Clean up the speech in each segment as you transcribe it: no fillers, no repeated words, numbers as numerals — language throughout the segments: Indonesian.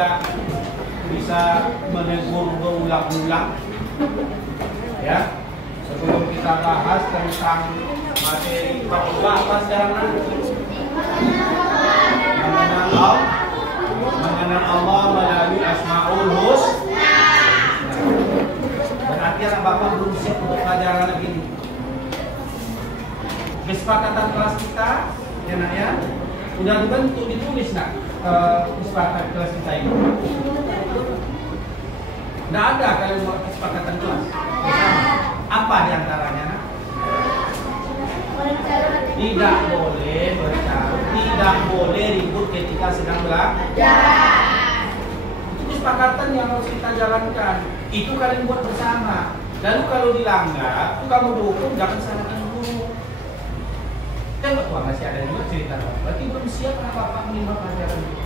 juga bisa menegur berulang-ulang. Ya, sebelum kita bahas tentang materi apa sekarang mengenal Allah melalui Asmaul Husna. Berarti anak bapak belum siap untuk pelajaran lagi ini. Kesepakatan kelas kita, ya nak ya, udah dibentuk ditulis nak kesepakatan kelas kita ini. Tidak ada kalau buat kesepakatan kelas. Apa diantaranya nak? Tidak boleh bercarut, tidak boleh ribut ketika sedang belajar. Itu kesepakatan yang harus kita jalankan. Itu kalian buat bersama. Lalu kalau dilanggar, itu kamu dukung, jangan salahkan guru. Tengok tuh masih ada juga cerita. Berarti belum siap anak bapak menerima pelajaran itu.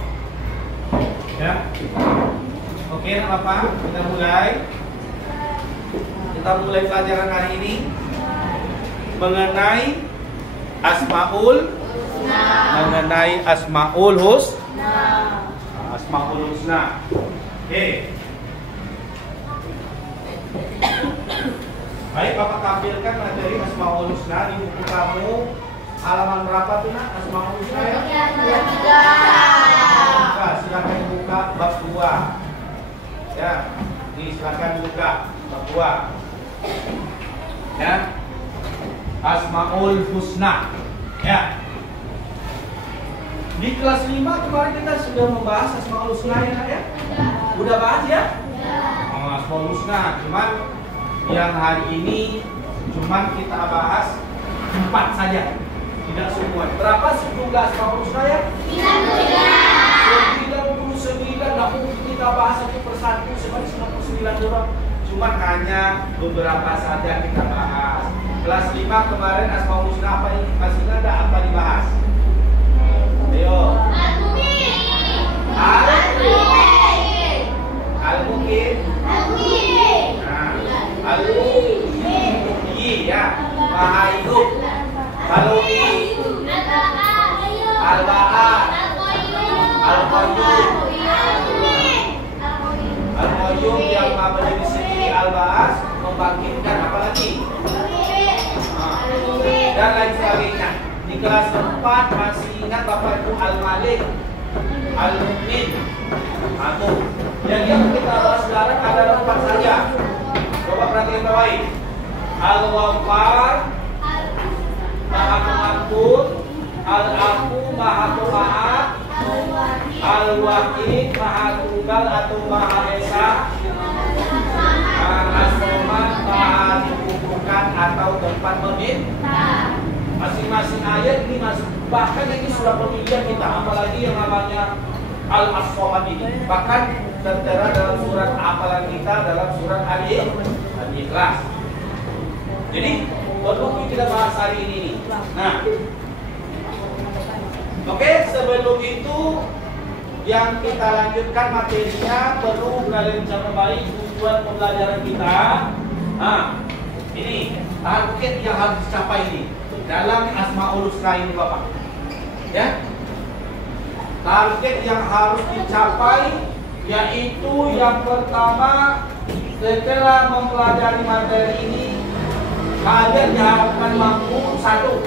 Ya. Oke, anak bapak, kita mulai. Kita mulai pelajaran hari ini mengenai Asmaul Husna. Asmaul Husna. Oke. Baik, bapak tampilkan materi Asmaul Husna di buku kamu. Halaman berapa tuh nak Asmaul Husna ya? Silakan buka bab 2. Ya, silakan buka bab 2. Ya. Asmaul Husna. Ya. Di kelas 5 kemarin kita sudah membahas Asmaul Husna ya nak ya? Udah bahas ya? Asmaul Husna. Cuman yang hari ini cuman kita bahas 4 saja. Tidak semua. Berapa jumlah Asmaul Husna ya? 99. Nah, mungkin kita bahas satu persatu sebanyak 99 orang. Cuman hanya beberapa saja kita bahas. Kelas 5 kemarin Asmaul Husna apa ini? Masih ada apa dibahas? Ayo. Al-Mukmin. Al-Muhyi ya. Maha hidup. Kalau di Al-Ba'ad, Al-Qayyum, Al-Qayyum yang maha berdiri sendiri, Al-Ba'as membangkitkan apa lagi? Dan lain sebagainya. Di kelas 4 masih ingat bapak itu Al-Malik, Al-Mu'min. Jadi yang kita bahas sekarang ada 4 saja. Coba perhatikan baik. Al-Ghaffar, Maha Pengampun, Al-Afu, Maha Pemaaf, Al-Wahid, Maha Tunggal atau Maha Esa, As-Somad, Maha dikukuhkan atau tempat meminta. Masing-masing ayat ini masuk. Bahkan ini surah pemilihan kita, apalagi yang namanya Al-As-Somad ini. Bahkan tertera dalam surat apalan kita dalam surat Al-Ikhlas. Jadi perlu kita bahas hari ini. Nah, oke, sebelum itu yang kita lanjutkan materinya perlu kalian catat baik tujuan pembelajaran kita. Nah, ini target yang harus dicapai ini dalam Asmaul Husna ini bapak. Ya, target yang harus dicapai yaitu yang pertama, setelah mempelajari materi ini kalian diharapkan mampu satu,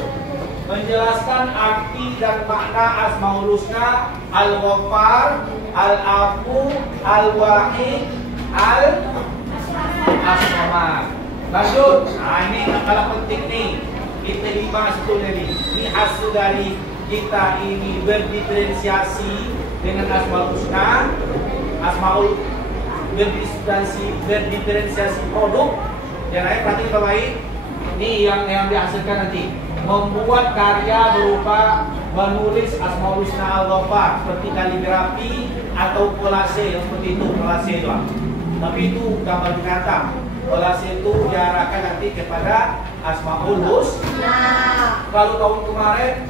menjelaskan arti dan makna Asmaul Husna, Al-Ghaffar, Al-Afu, Al-Wahid, Al-As-Somad. Lanjut. Nah, ini kalau penting nih. Kita dibahas sebetulnya nih. Ini hasil dari kita ini berdiferensiasi dengan Asmaul Husna. Asmaul berdiferensiasi produk. Yang lain perhatikan baik. Ini yang dihasilkan nanti. Membuat karya berupa menulis Asmaul Husna Al-Ghaffar seperti kaligrafi atau kolase seperti itu, kolase itu. Tapi itu gambar binatang. Kolase itu diarahkan nanti kepada Asmaul Husna. Kalau tahun kemarin,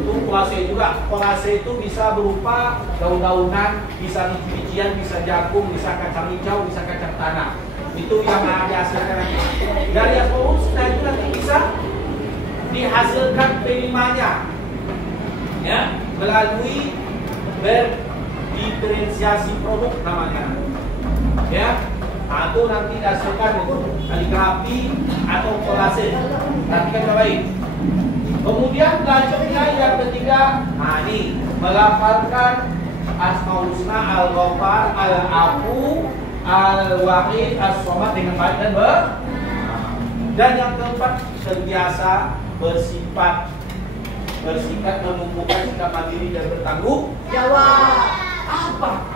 itu kolase juga. Kolase itu bisa berupa daun-daunan, bisa biji-bijian, bisa jagung, bisa kacang hijau, bisa kacang tanah. Itu yang dihasilkan nanti. Dari Asmaul Husna itu nanti bisa dihasilkan pelimanya, ya, melalui diferensiasi produk namanya. Ya, atau nanti hasilkan itu kaligrafi atau kolase. Perhatikan baik. Kemudian selanjutnya yang ketiga, nah ini melafalkan Asmaul Husna, Al-Ghaffar, Al-Afu, Al-Wahid, As-Somad dengan baik dan dan yang keempat, terbiasa bersikap menumbuhkan sikap mandiri dan bertanggung jawab. Apa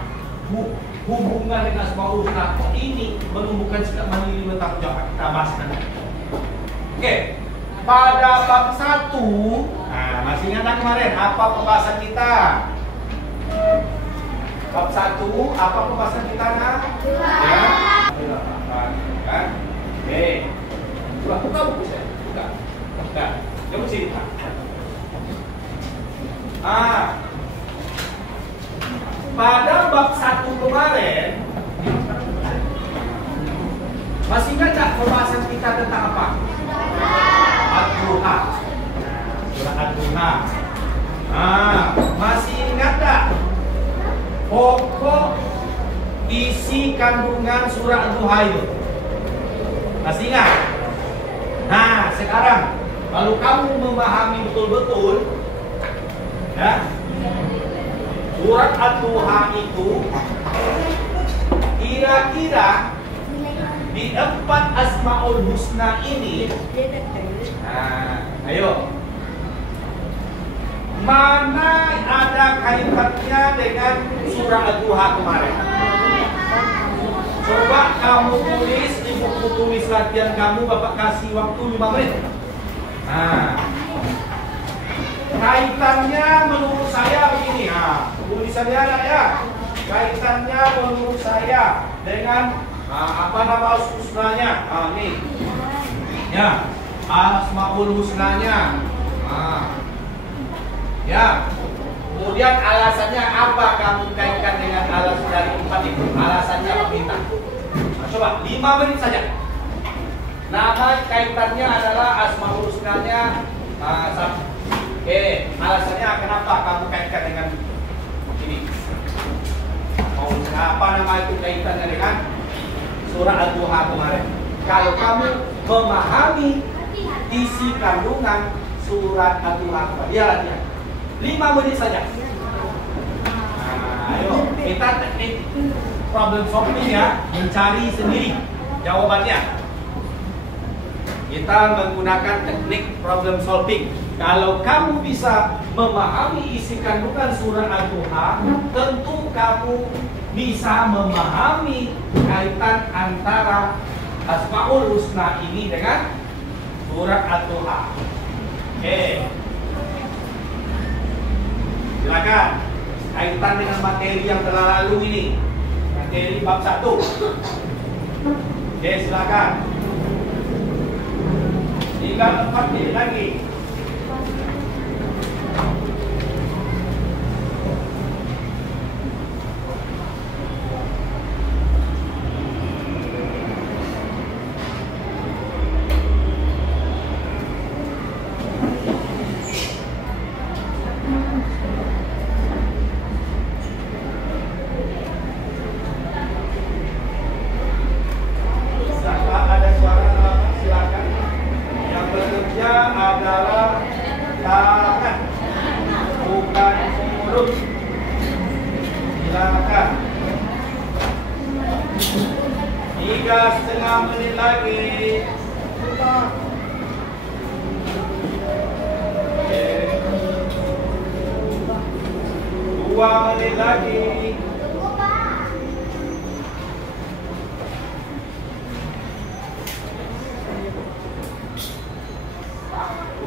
hubungan dengan Asmaul Husna ini menumbuhkan sikap mandiri dan bertanggung jawab? Kita bahas nanti. Oke, pada bab 1, nah masih ingat kemarin apa pembahasan kita? Bab 1, apa pembahasan kita? Ya, kan? Oke. Buka buku saya. Buka. Kamu cerita. Pada bab 1 kemarin, masih ingat tak pembahasan kita tentang apa? Ad-Duha. Surah Ad-Duha. Masih ingat tak pokok isi kandungan surah Ad-Duha itu? Masih ingat? Nah, sekarang kalau kamu memahami betul-betul, ya, surat Ad-Duha itu kira-kira di 4 Asmaul Husna ini, nah, ayo, mana ada kaitannya dengan surah Ad-Duha kemarin? Coba kamu tulis di buku tulis latihan kamu, Bapak kasih waktu 5 menit. Nah, kaitannya menurut saya begini, tulisannya ada ya. Kaitannya menurut saya dengan apa nama husnanya? Nih, ya, Asmaul Husnanya. Ya. Kemudian alasannya apa kamu kaitkan dengan alasan dari 4 itu? Alasannya apa minta? Coba 5 menit saja. Nama kaitannya adalah Asmaul Husnanya. Oke, alasannya kenapa kamu kaitkan dengan ini? Apa nama itu kaitannya dengan surah Ad-Duha kemarin? Kalau kamu memahami isi kandungan surat Ad-Duha kemarin, ya latihan 5 menit saja. Ayo, kita teknik problem solving ya, mencari sendiri jawabannya. Kita menggunakan teknik problem solving. Kalau kamu bisa memahami isi kandungan surah Ad-Duha, tentu kamu bisa memahami kaitan antara Asmaul Husna ini dengan surat Ad-Duha. Oke. Silakan, kaitan dengan materi yang telah lalu ini, materi bab 1. Oke, silakan. 3-4 menit lagi. Adalah tangan, bukan mulut. Silakan. 3,5 menit lagi. Oke. 2 menit lagi.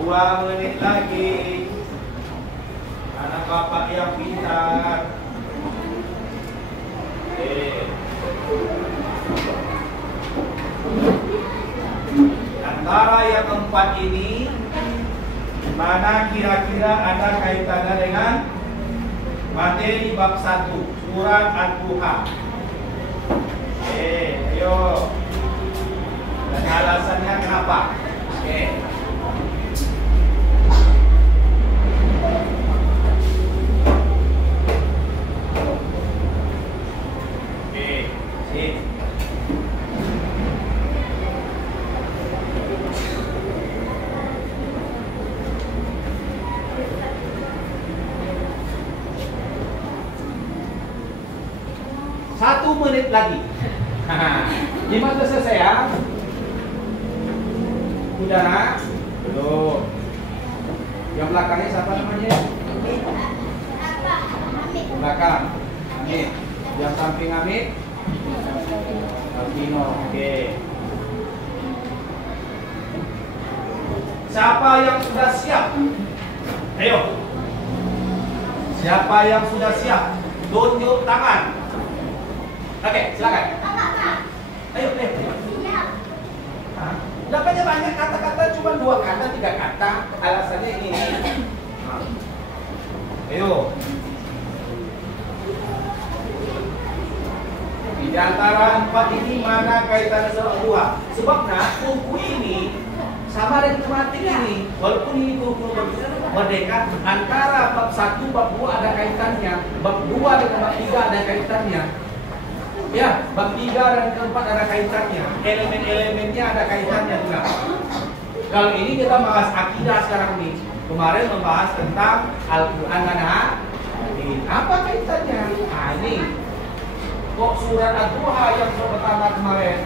2 menit lagi. Anak bapak yang pintar. Oke. Antara yang 4 ini, mana kira-kira ada kaitannya dengan materi bab 1 surat Ad-Duha? Oke, ayo. Dan alasannya kenapa? Oke. menit lagi. Gimana selesai ya? Udah nak? Belum. Yang belakangnya siapa namanya? Belakang. Amit. Yang samping Amit? Albino. Oke. Siapa yang sudah siap? Ayo. Siapa yang sudah siap? Tunjuk tangan. Oke, silakan. Ayo, ayo. Dapatnya banyak kata-kata, cuma 2 kata, 3 kata. Alasannya ini. Ayo. Di antara 4 ini mana kaitannya sama buah? Sebabnya buku ini sama dengan tematik ini. Walaupun ini buku merdeka, antara bab 1, bab 2 ada kaitannya, bab 2 dengan bab 3 ada kaitannya. Ya, bab 3 dan keempat ada kaitannya. Elemen-elemennya ada kaitannya juga. Kalau ini kita bahas akidah sekarang nih. Kemarin membahas tentang Al-Quran dan hadis. Apa kaitannya? Nah ini. Kok surat Ad-Duha yang pertama kemarin?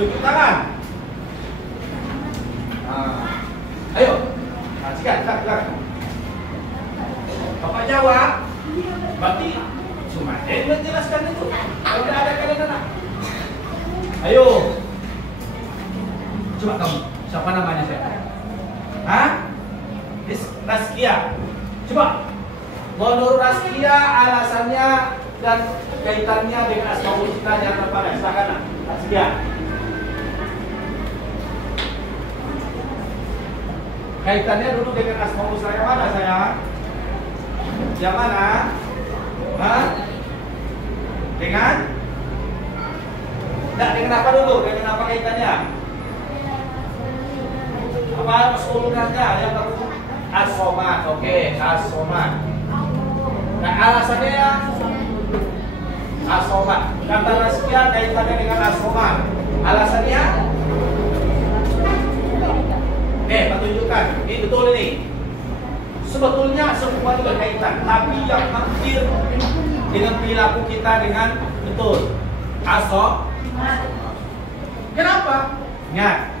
Tunjuk tangan. Ayo. Silakan. Bapak jawab. Berarti cuma menjelaskan itu. Kalau tidak ada kalian anak. Ayo. Coba kamu. Siapa namanya saya? Raskia. Coba. Menurut Raskia alasannya dan kaitannya dengan Asmaul Husna yang terpakai. Silakan Raskia. Kaitannya dulu dengan Asmaul Husna yang mana sayang? Yang mana? Dengan? Tidak, dengan apa dulu? Dengan apa kaitannya? Apa keseluruhannya? Yang baru As-Somad. Oke, As-Somad. Nah, alasannya ya As-Somad. Kata Raskia kaitannya dengan As-Somad. Alasannya? Tunjukkan. Ini betul ini. Sebetulnya semua berkaitan, tapi yang hampir dengan perilaku kita dengan betul. Kenapa? Ingat,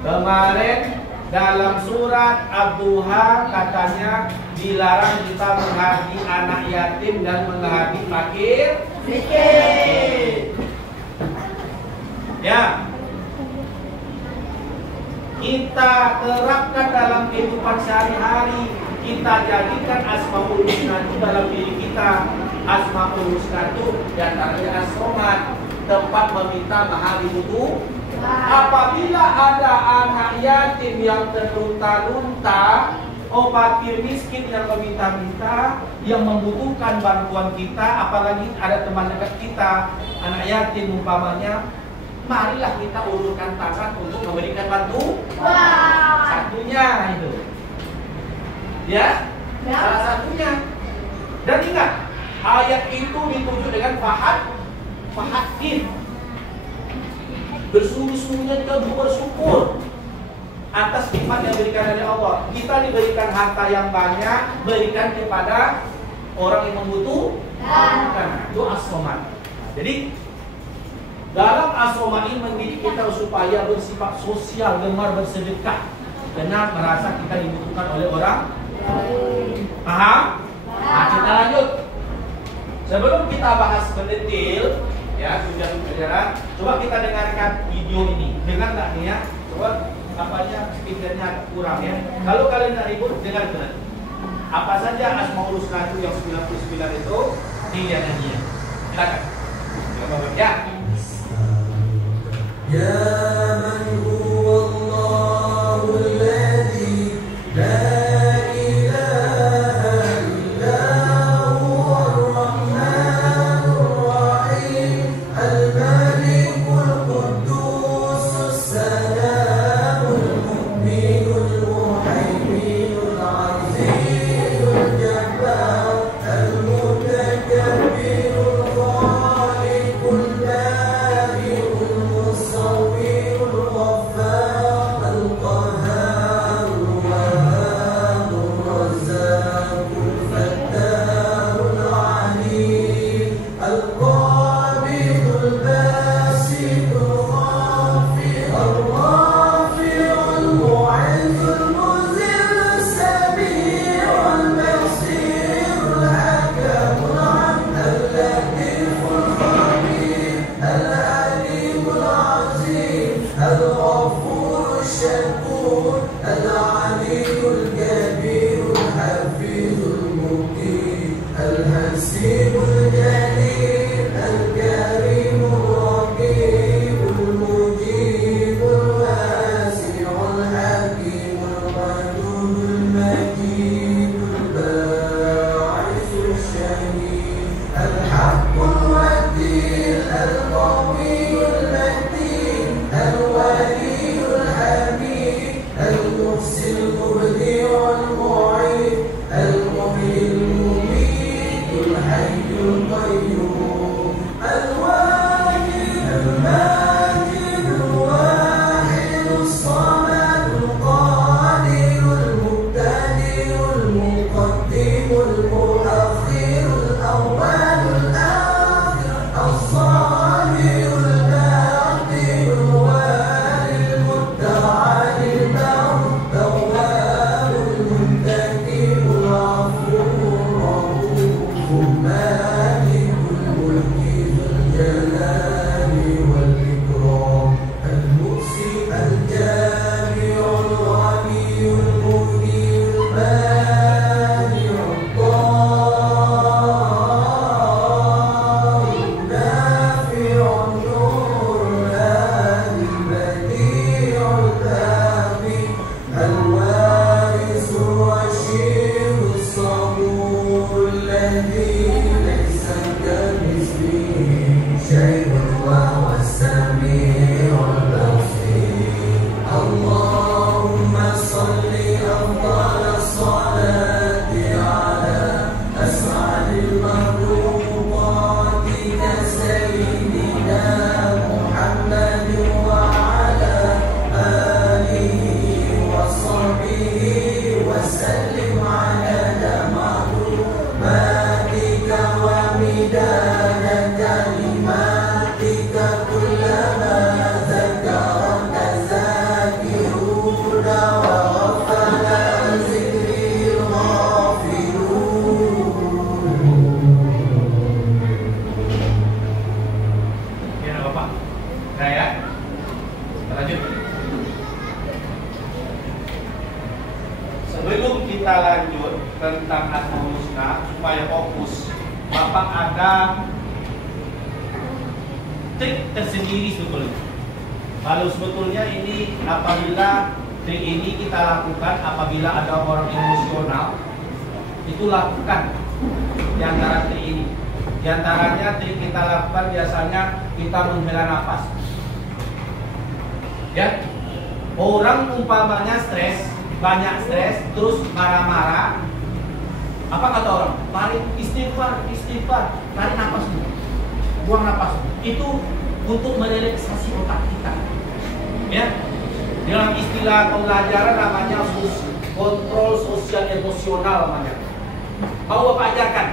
kemarin dalam surat Ad-Duha katanya dilarang kita menghadi anak yatim dan menghadi fakir miskin. Ya. Kita terapkan dalam kehidupan sehari-hari. Kita jadikan Asmaul Husna itu dalam diri kita. Asmaul Husna itu diantaranya As-Somad, tempat meminta maha dibutuh. Apabila ada anak yatim yang terlunta-lunta, fakir miskin yang meminta-minta, yang membutuhkan bantuan kita, apalagi ada teman dekat kita, anak yatim umpamanya, marilah kita ulurkan tangan untuk memberikan bantu. Satunya itu. Ya? Salah satunya. Dan ingat, ayat itu dituju dengan fahadin. Bersungguh-sungguhnya kita bersyukur atas nikmat yang diberikan oleh Allah. Kita diberikan harta yang banyak, berikan kepada orang yang membutuhkan. Itu As-Somad. Jadi dalam As-Somad ini mendidik kita supaya bersifat sosial, gemar bersedekah, karena merasa kita dibutuhkan oleh orang. Paham? Nah, kita lanjut. Sebelum kita bahas mendetail, ya sudah berjalan. Coba kita dengarkan video ini. Dengar nggak nih ya? Coba apanya speakernya agak kurang ya. Kalau kalian nggak ribut, dengar benar. Apa saja Asmaul Husna itu yang 99 itu? Dilihat aja. Silakan. Ya. Ya man huwa Allahul ladzi la we supaya fokus. Bapak ada trik tersendiri sebetulnya. Kalau sebetulnya ini apabila trik ini kita lakukan apabila ada orang emosional, itu lakukan di antara trik ini. Di antaranya trik kita lakukan biasanya kita menghela nafas. Ya, orang umpamanya stres, banyak stres, terus marah-marah. Apa kata orang? Tarik istighfar, tarik nafas dulu, buang nafas. Itu untuk merelaksasi otak kita. Ya, dalam istilah pembelajaran namanya kontrol sosial emosional namanya. Mau Bapak ajarkan?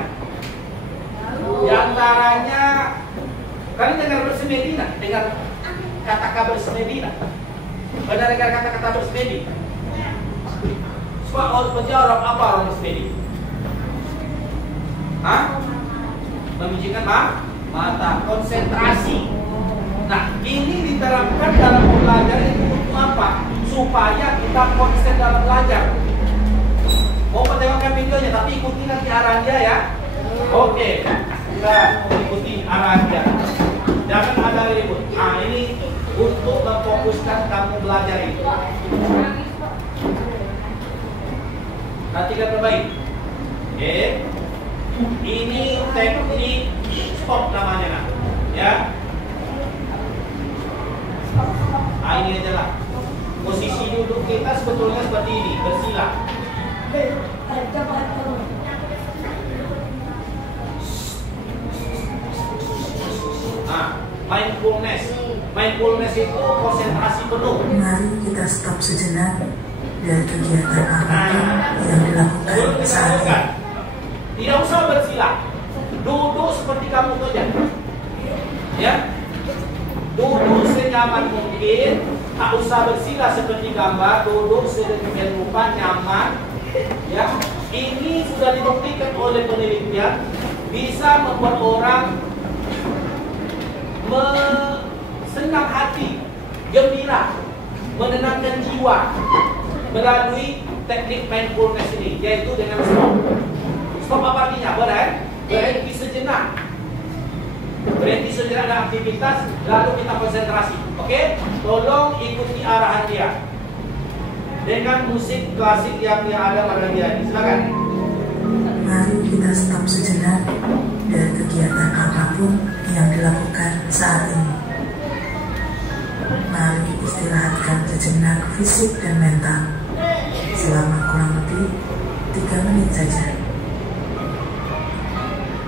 Di antaranya, kalian dengar bersemedi nak? Dengar kata-kata bersemedi nak? Pernah dengar kata-kata bersemedi? Soal penjawab apa orang bersemedi? Hah? Membijikkan mata, konsentrasi. Nah, ini diterapkan dalam pembelajaran itu untuk apa? Supaya kita konsen dalam belajar. Mau pertengokkan videonya, tapi ikuti nanti arahan dia ya. Oke, kita ikuti arahan dia. Jangan ada ribut. Nah, ini untuk memfokuskan kamu belajar itu. Perhatikan terbaik. Oke. Ini teknik stop namanya, nah. Ya. Nah, ini aja lah. Posisi duduk kita sebetulnya seperti ini, bersila. Nah, mindfulness itu konsentrasi penuh. Mari kita stop sejenak dari kegiatan apapun yang dilakukan saat ini. Tidak usah bersila, duduk seperti kamu saja. Ya, duduk senyaman mungkin, tak usah bersila seperti gambar, duduk sedemikian rupa nyaman. Ya, ini sudah dibuktikan oleh penelitian bisa membuat orang senang hati, gembira, menenangkan jiwa melalui teknik mindfulness ini, yaitu dengan stop. Stop apa artinya? Berhenti sejenak. Berhenti sejenak dalam aktivitas, lalu kita konsentrasi. Oke? Tolong ikuti arahan dia dengan musik klasik yang ada pada dia ini. Silakan. Mari kita stop sejenak dari kegiatan apapun yang dilakukan saat ini. Mari istirahatkan sejenak fisik dan mental selama kurang lebih 3 menit saja.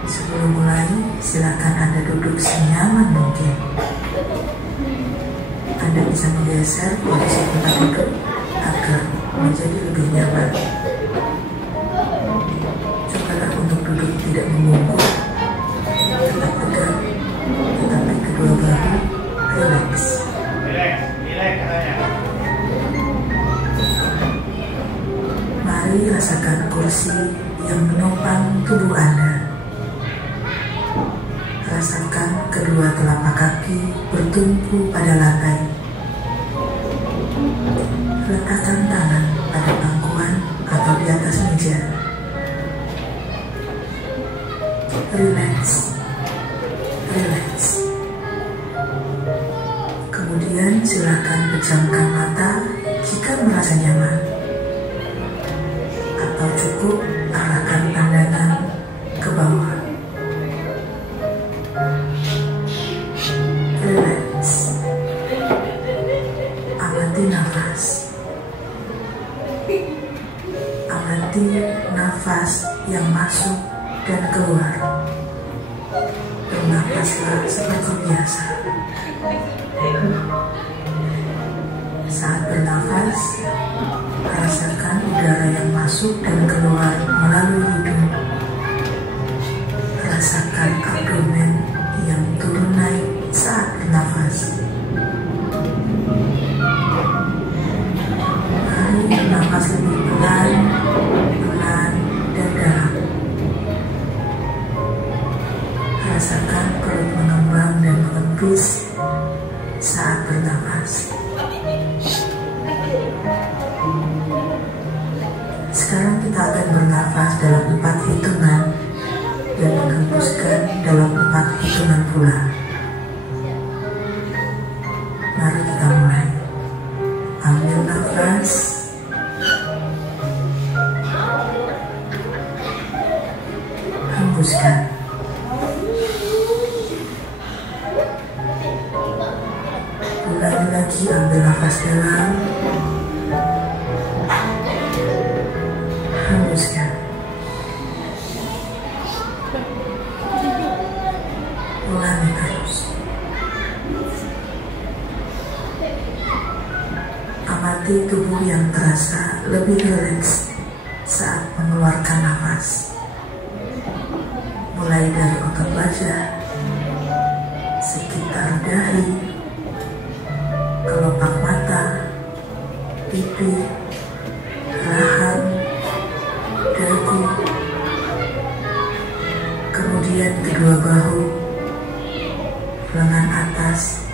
Sebelum mulai, silakan Anda duduk senyaman mungkin. Anda bisa menggeser posisi tempat duduk agar menjadi lebih nyaman. Cobalah untuk duduk tidak membungkuk, tetap tegak, tetapi kedua bahu rileks. Rileks katanya. Mari rasakan kursi yang menopang tubuh Anda. Rasakan kedua telapak kaki bertumpu pada lantai. Letakkan tangan pada pangkuan atau di atas meja. Relax. Kemudian silakan pejamkan mata jika merasa nyaman. Atau cukup arahkan pandangan ke bawah. Relax. Amati nafas. Amati nafas yang masuk dan keluar. Bernafaslah seperti biasa. Saat bernafas, rasakan udara yang masuk dan keluar melalui hidung. Rasakan abdomen yang turun naik saat bernafas. Mari bernafas lebih pelan dan dalam. Rasakan perut mengembang dan mengepis saat bernafas. Sekarang kita akan bernafas dalam 4 4 hitungan pula. Mari kita mulai. Ambil nafas. Hembuskan. Ulangi lagi, ambil nafas dalam. Hembuskan. Ulangi terus. Amati tubuh yang terasa lebih rileks saat mengeluarkan nafas. Mulai dari otot wajah, sekitar dahi, kelopak mata, pipi, rahang, dagu, kemudian kedua bahu, lengan atas,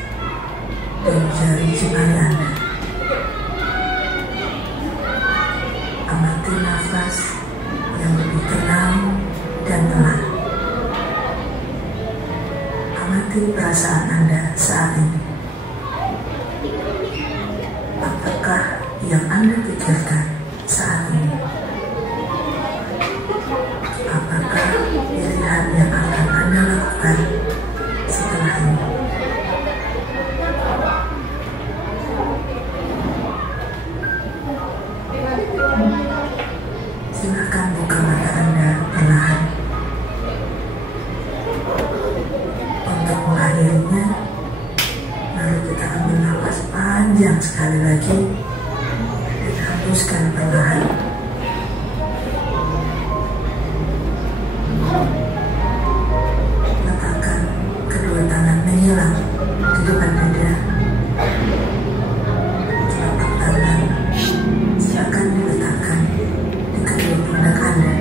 dan jari jemari Anda. Amati nafas yang lebih tenang dan pelan. Amati perasaan Anda saat ini. Apakah yang Anda pikirkan saat ini? Apakah pilihan yang akan Anda lakukan setelah ini? Silakan buka mata Anda perlahan. Untuk mengakhirinya, mari kita ambil nafas panjang sekali lagi dan hembuskan perlahan. Letakkan kedua tangan menyilang di depan dada. Telapak tangan silakan diletakkan di kedua pundak Anda.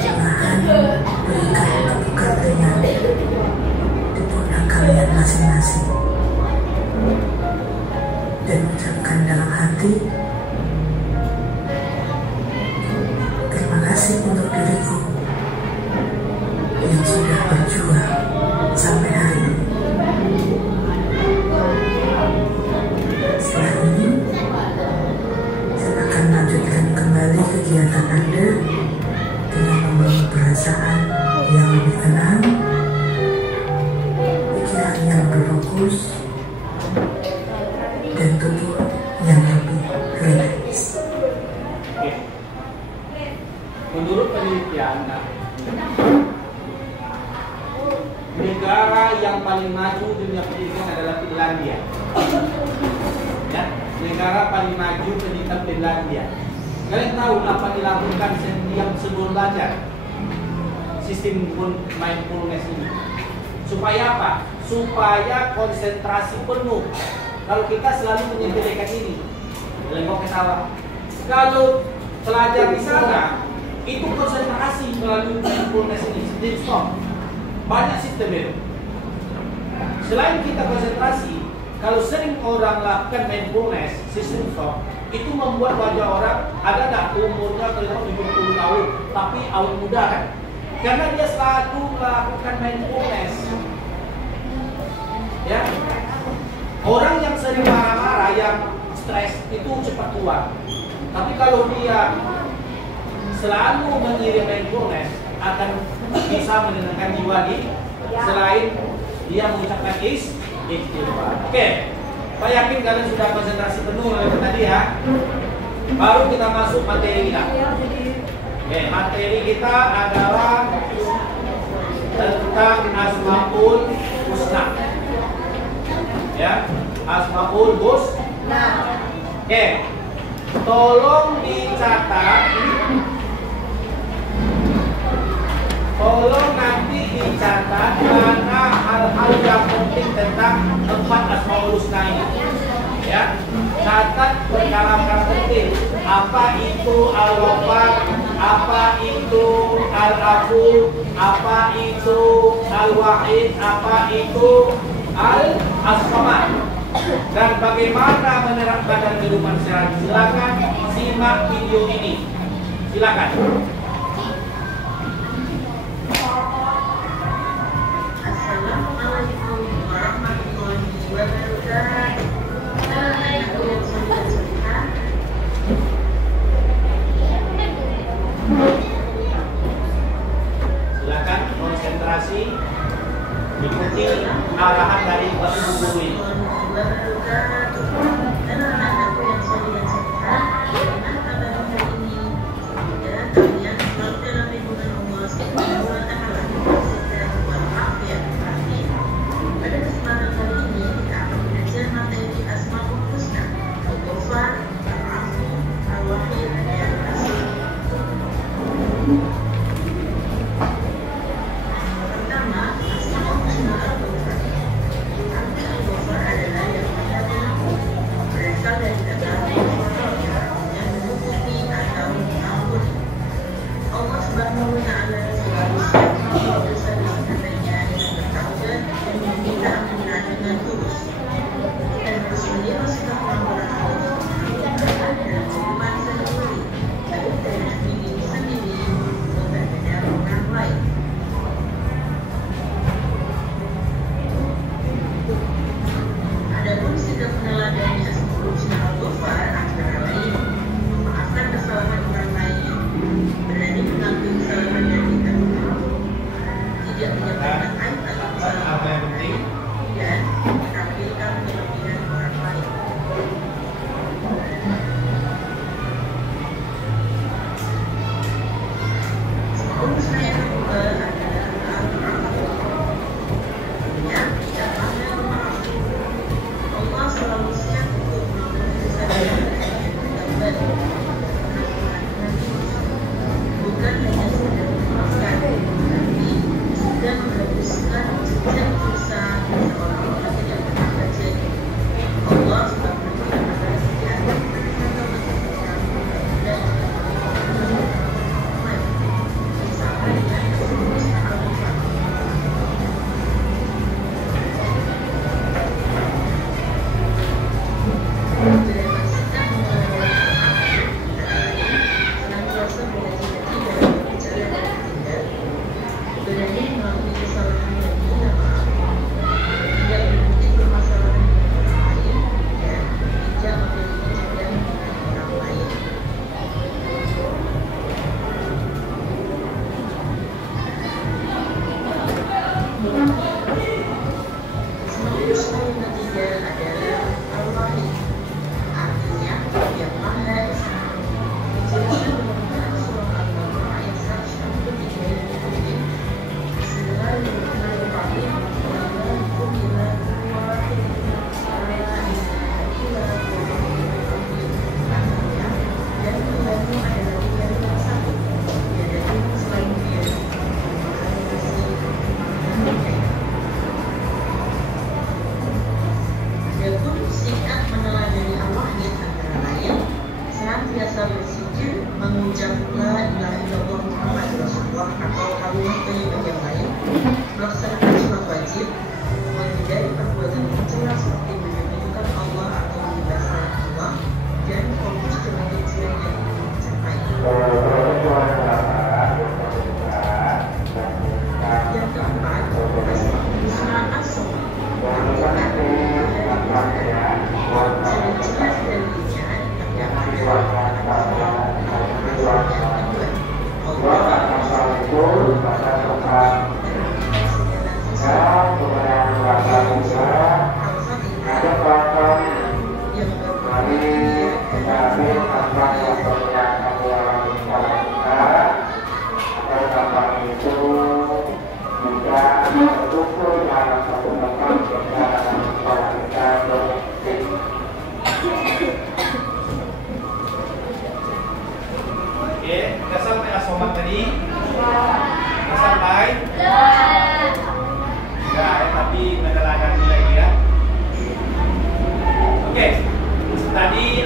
Perlahan berikan tepukan ringan di pundak kalian masing-masing dan ucapkan dalam hati, terima kasih untuk diriku yang sudah berjuang sampai hari ini. Setelah ini, silakan lanjutkan kembali kegiatan Anda dengan membawa perasaan yang lebih tenang, pikiran yang berfokus, dan tubuh yang lebih rileks. Menurut penelitian, negara yang paling maju dunia pendidikan adalah Finlandia. Ya, negara paling maju pendidikan Finlandia. Kalian tahu apa dilakukan setiap sebelum belajar? Sistem mindfulness ini. Supaya apa? Supaya konsentrasi penuh. Kalau kita selalu menyepelekan ini, lengkok ketawa. Kalau pelajar di sana itu konsentrasi melalui mindfulness ini, sistem stop. Banyak sistem itu. Selain kita konsentrasi, kalau sering orang lakukan mindfulness, sistem stop, itu membuat wajah orang ada tak umurnya kalau 50 tahun, tapi awet muda kan? Karena dia selalu melakukan mindfulness. Ya, orang yang sering marah-marah, yang stres itu cepat tua. Tapi kalau dia selalu mengirim mindfulness, akan bisa menenangkan jiwa di selain dia mengucapkan istighfar. Oke, saya yakin kalian sudah konsentrasi penuh tadi ya. Baru kita masuk materi kita. Oke, materi kita adalah tentang Asmaul Husna. Ya, Asmaul Husna. Oke, tolong dicatat. Tolong nanti dicatat mana hal-hal yang penting tentang 4 Asmaul Husna ini. Ya, catat perkara-perkara penting. Apa itu Al-Ghaffar, apa itu Al-Afu, apa itu Al-Wahid, apa itu Al-As-Samad, dan bagaimana menerapkan dalam kehidupan sehari-hari. Silakan simak video ini. Silakan. ikuti arahan dari Ibu Guru ini.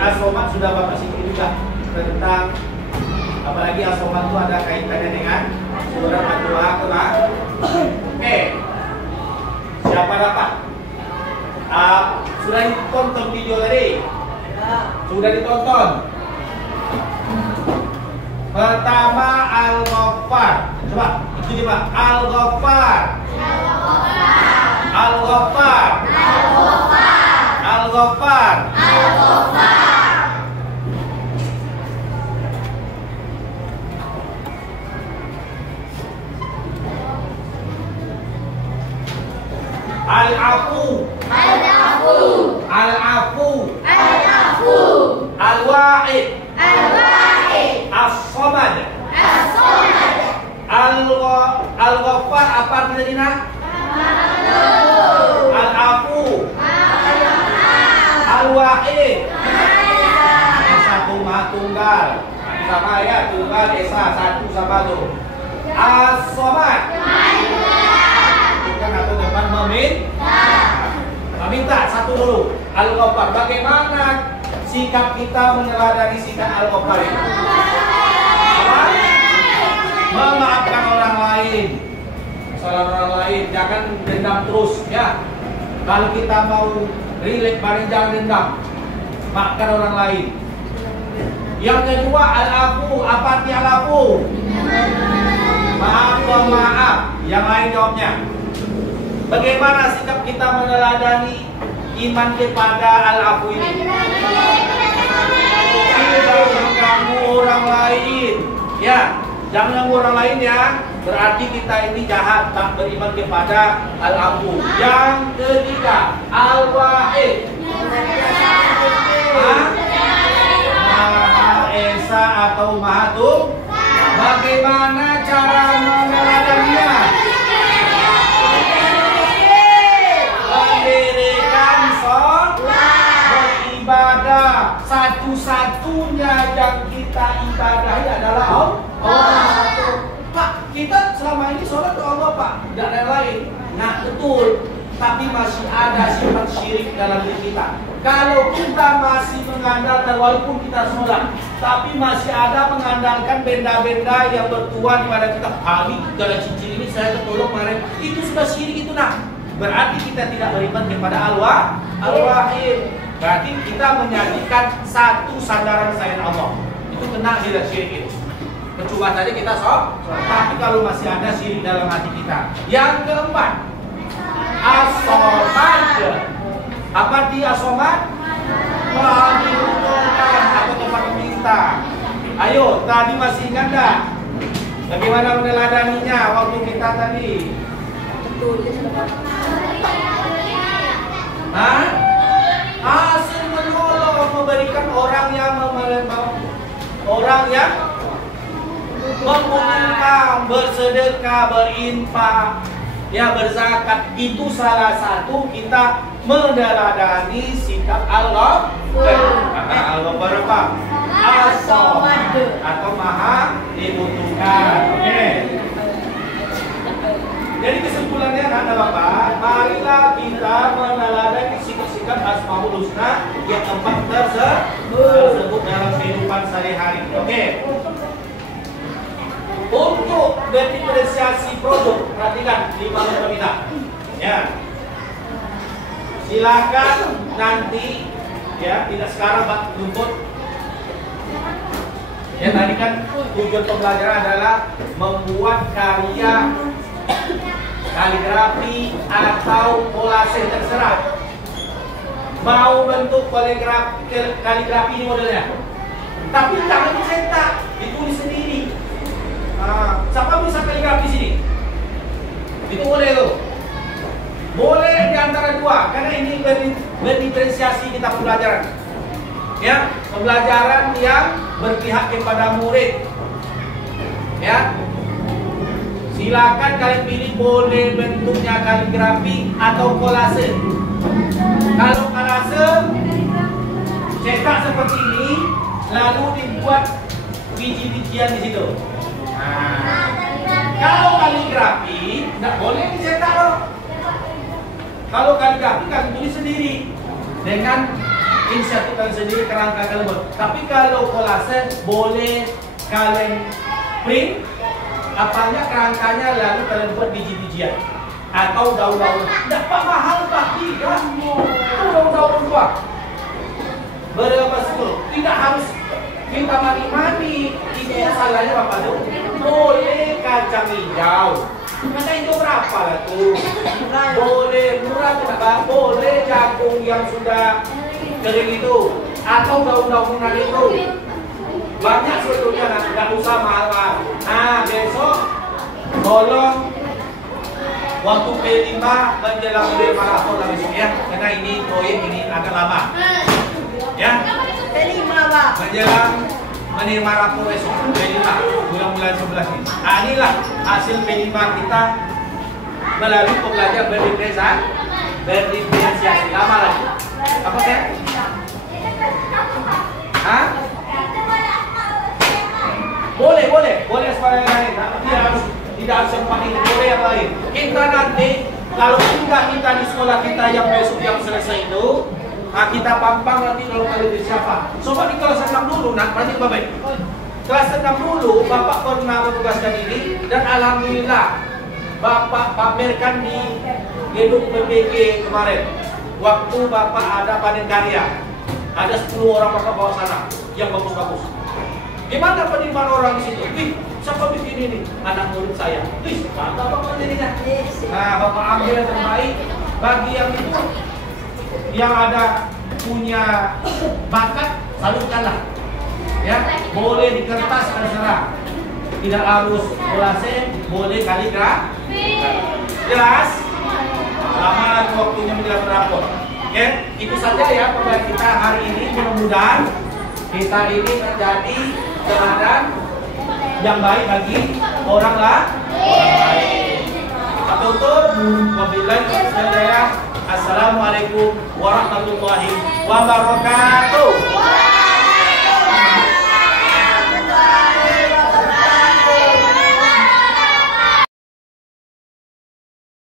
Asomat sudah Bapak singgung juga tentang, apalagi asomat itu ada kaitannya dengan surat Al-Doa kelak. Oke, siapa dapat? Sudah ditonton video tadi? Sudah ditonton. Pertama Al-Ghaffar. Coba itu coba Al-Ghaffar. Al-Ghaffar. Al-Ghaffar. Al-afu. Al-afu. Al-afu. Al-afu. Al-wa'id. Al-wa'id. As-samad. As-samad. Al-ghaffar apa artinya Dina? Al-afu. Al-wa'id. Satu maha tunggal. Sama ya, tunggal esa satu sama tuh. As-samad. Bukan atau depan meminta satu dulu. Al-ghaffar. Bagaimana sikap kita meneladani sikap Al-ghaffar itu? Apa? Memaafkan orang lain. Kesalahan orang lain, jangan dendam terus ya. Kalau kita mau relate bareng jangan dendam. Maafkan orang lain. Yang kedua al-afu, apa arti al-afu? Maaf maaf. Yang lain jawabnya. Bagaimana sikap kita meneladani iman kepada al-afu ini? Tidak mengganggu orang lain. Ya, jangan mengganggu orang lain ya. Berarti kita ini jahat, tak beriman kepada al-afu. Yang ketiga, al-wa'id. Maha Esa atau Maha Tung. Bagaimana cara meneladaninya? Mendirikan sholat, beribadah. Satu-satunya yang kita ibadahi adalah Allah. Pak, kita selama ini sholat ke Allah Pak, tidak ada yang lain. Nah betul, tapi masih ada sifat syirik dalam diri kita. Kalau kita masih mengandalkan, walaupun kita sholat, tapi masih ada mengandalkan benda-benda yang bertuan pada kita. Ini dalam cincin ini saya ketolong kemarin, itu sudah syirik itu nah. Berarti kita tidak beriman kepada Allah, Al-Wahid. Berarti kita menyajikan satu sandaran selain Allah. Itu kena tidak syirik itu. Percuma saja kita sholat, tapi kalau masih ada syirik dalam hati kita. Yang keempat, as-somad. Apa arti as-somad? Menguntungkan atau tempat meminta. Ayo, tadi masih ingat tak? Bagaimana meneladaninya waktu kita tadi? Hah? Asal menolong, memberikan orang yang memulangkan, bersedekah, berinfak, ya berzakat. Itu salah satu kita meneladani sikap Allah. Kata Allah berapa? As-Samad atau Maha dibutuhkan. Oke. Jadi kesimpulannya ada Bapak, marilah kita meneladani sikap-sikap Asmaul Husna yang empat tersebut dalam kehidupan sehari-hari. Oke. Untuk diferensiasi produk, perhatikan 5 meter kita. Ya. Silakan nanti, ya tidak sekarang Pak Lumput. Ya tadi kan tujuan pembelajaran adalah membuat karya kaligrafi atau kolase terserah. Mau bentuk kaligrafi ini modelnya, tapi jangan dicetak, ditulis sendiri. Siapa bisa kaligrafi sini? Itu boleh tuh. Boleh di antara dua, karena ini berdiferensiasi kita pembelajaran. Ya, pembelajaran yang berpihak kepada murid. Ya. Silakan kalian pilih, boleh bentuknya kaligrafi atau kolase. Kalau kolase, cetak seperti ini, lalu dibuat biji-bijian di situ. Nah, kalau kaligrafi, tidak boleh dicetak loh. Kalau kaligrafi kalian tulis sendiri dengan inisiatif kalian sendiri, kerangka kalian buat. Tapi kalau kolase boleh kalian print apanya kerangkanya, lalu kalian buat biji-bijian atau daun-daun. Tidak Pak, mahal Pak, tidak. Daun-daun Pak. Berapa sepuluh? Tidak harus kita mani-mani. Ini salahnya Bapak tuh. Boleh kacang hijau. Kacang hijau berapa lah tuh? Boleh murah Pak. Boleh jagung yang sudah kering itu atau daun-daunan itu. Banyak sebetulnya, nggak usah mahal. Nah besok tolong waktu P5 menjelang maraton lah besok ya, karena ini proyek ini agak lama. Ya. P5 Pak. Menjelang menerima rapor besok P5 bulan 11 ini. Nah, inilah hasil P5 kita melalui pembelajaran berdiferensiasi. Lama lagi. Apa saya? Hah? Boleh sekolah yang lain. Tidak harus yang paling boleh yang lain. Kita nanti kalau kita di sekolah kita yang besok yang selesai itu, nah, kita pampang nanti kalau kalian siapa. Coba di kelas 6 dulu, nanti Bapak. Kelas 6 dulu, Bapak pernah menugaskan ini dan alhamdulillah Bapak pamerkan di gedung PPG kemarin. Waktu Bapak ada panen karya, ada 10 orang Bapak bawa sana yang bagus-bagus. Gimana penerimaan orang di situ? Wih, siapa bikin ini? Anak murid saya. Wih, Bapak jadinya. Nah, Bapak ambil yang terbaik bagi yang itu. Yang ada punya bakat salurkanlah, ya boleh di kertas terserah, tidak harus kolase, boleh kaligrafi. Jelas? Lama lagi waktunya menjelaskan rapor. Oke, itu saja ya pembelajaran kita hari ini. Mudah-mudahan kita ini menjadi teladan yang baik bagi orang lain. Tutup. Wabillahi taufiq. Assalamualaikum warahmatullahi wabarakatuh.